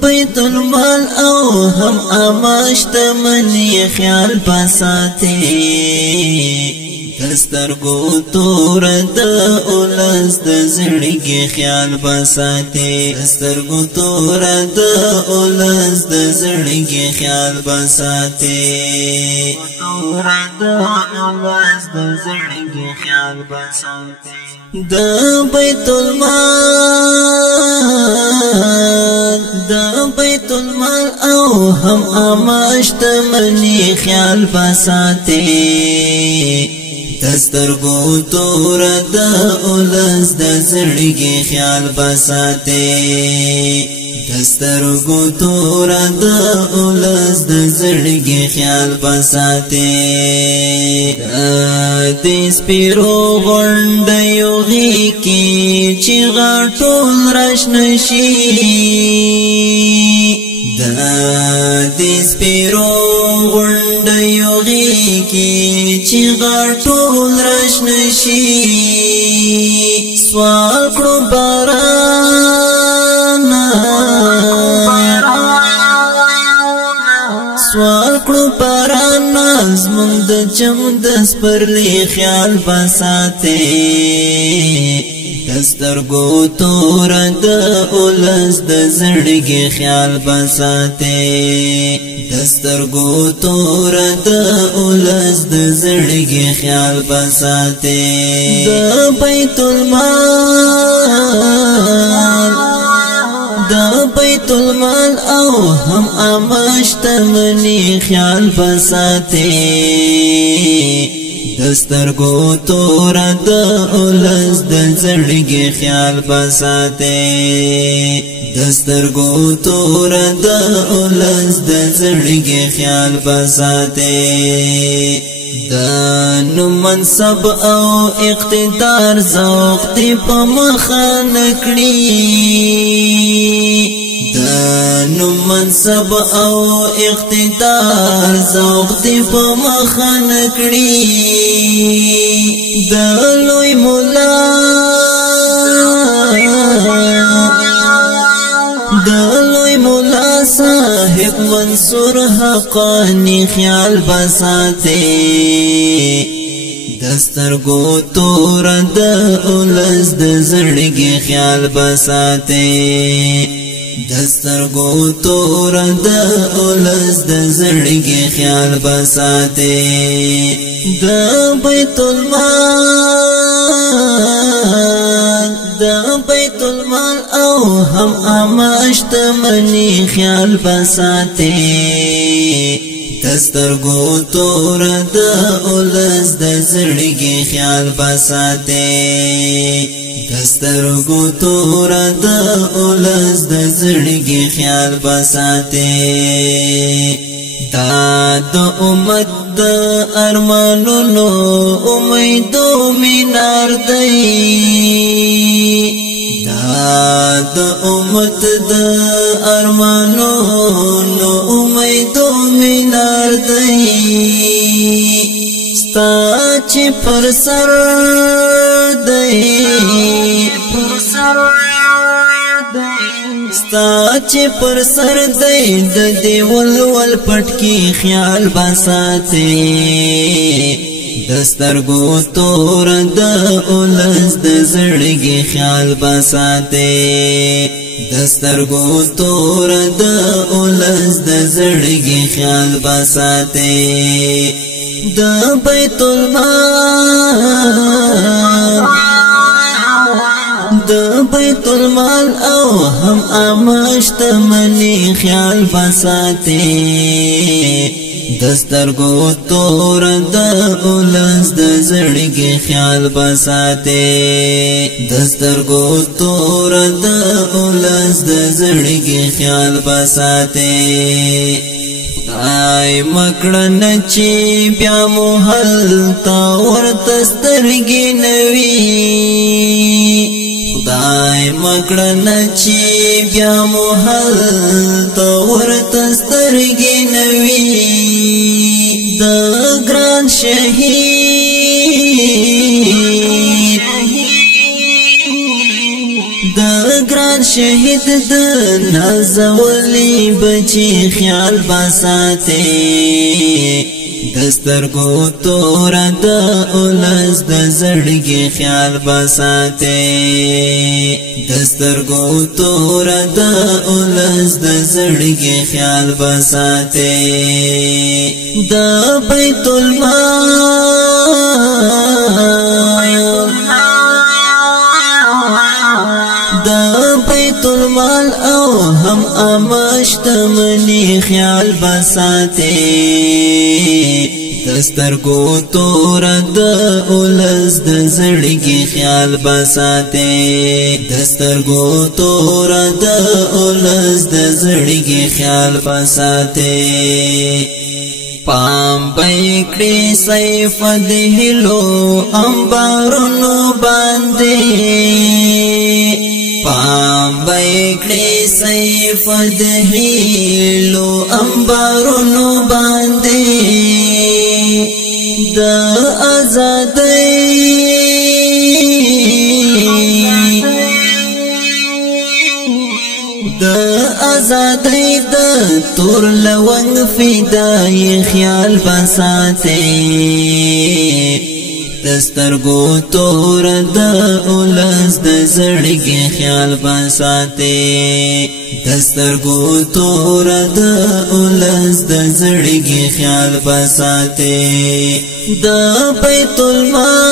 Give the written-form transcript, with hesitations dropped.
بیت المال او هم اماشت منی خیال پساته دسترگو تور دا اولس دا زڑگی خیال بساته دسترگو تور دا اولس دا زڑگی خیال بساته تور دا اولس دا زڑگی خیال بساته دا بیت المال او هم اماشت منی خیال بساته دسترگو تور دا اولس دا زڑگی خیال بساته دسترگو تور دا اولس دا زڑگی خیال بساته دیس پیرو غنڈ یوغی کی چی غاٹول رشنشی دیس پیرو غنڈ یوغی کی چی غاٹول رشنشی سوال کرو سوال کرو پارانا زمون د چم دس پرلی خیال بساته دسترگو تور دا اولس دا زڑگی خیال بساته دسترگو تور دا اولس دا زڑگی خیال بساته دا بیت المال او هم اماشت منی خیال بساته دسترگو تور دا اولس دا زڑگی خیال بساته دسترگو تور دا اولس دا زڑگی خیال بساته دا نو منصب او اقتدار ذوق دی پا مخان کړي دا نو منصب او اقتدار ذوق دی پا مخان کړي دا لوی مولا صاحب منصور حقانی خیال بساته دسترگو تور دا اولس دا زڑگی خیال بساته دسترگو تور دا اولس دا زڑگی خیال بساته دا بیت المال او هم اماشت منی خیال بساته دسترگو تور دا اولس دا زڑگی خیال بساته دسترگو تور دا اولس دا زڑگی خیال بساته دا دا امت دا ارمانونو امیدو مینار دی دا امت دا ارمانونو امیدو مینار دی ستا چی پر سر دی ستا چی پر سر دی د دیول ول پټکی خیال بساته دسترگو تور دا اولس دا زڑگی خیال بساته دسترگو تور دا اولس دا زڑگی خیال بساته دا بیت المال او هم اماشت منی خیال بساته دسترگو تور دا اولس دا زڑگی خیال بساته دسترگو تور دا اولس دا زڑگی خیال بساته آئی مکڑن چی بیا محل تا ورتسترگی نوی خدای مکړه چې بیا مو هلته ورته سترګې نه وي د ګران شهید د ګران شهید د نازولي بچي خیال بساته دسترګو تور د اولس د زړګي خیال بساته دسترګو تور د اولس د زړګي خیال بساته د بیت المال المال او هم امشتمنی خیال بساته دسترګو تور د اولس د زړګي خیال بساته دسترګو تور د اولس د زړګي خیال بساته پام پېکړې سیف د هلو انبارونو باندې پام بېکړې سیف د هیلو انبارونو باندې د آزادۍ د آزادۍ د تور لونګ فدای خیال بساته دسترګو تور د اولس د زړګي خیال بساته دسترګو تور د اولس د زړګي خیال بساته د بیت المال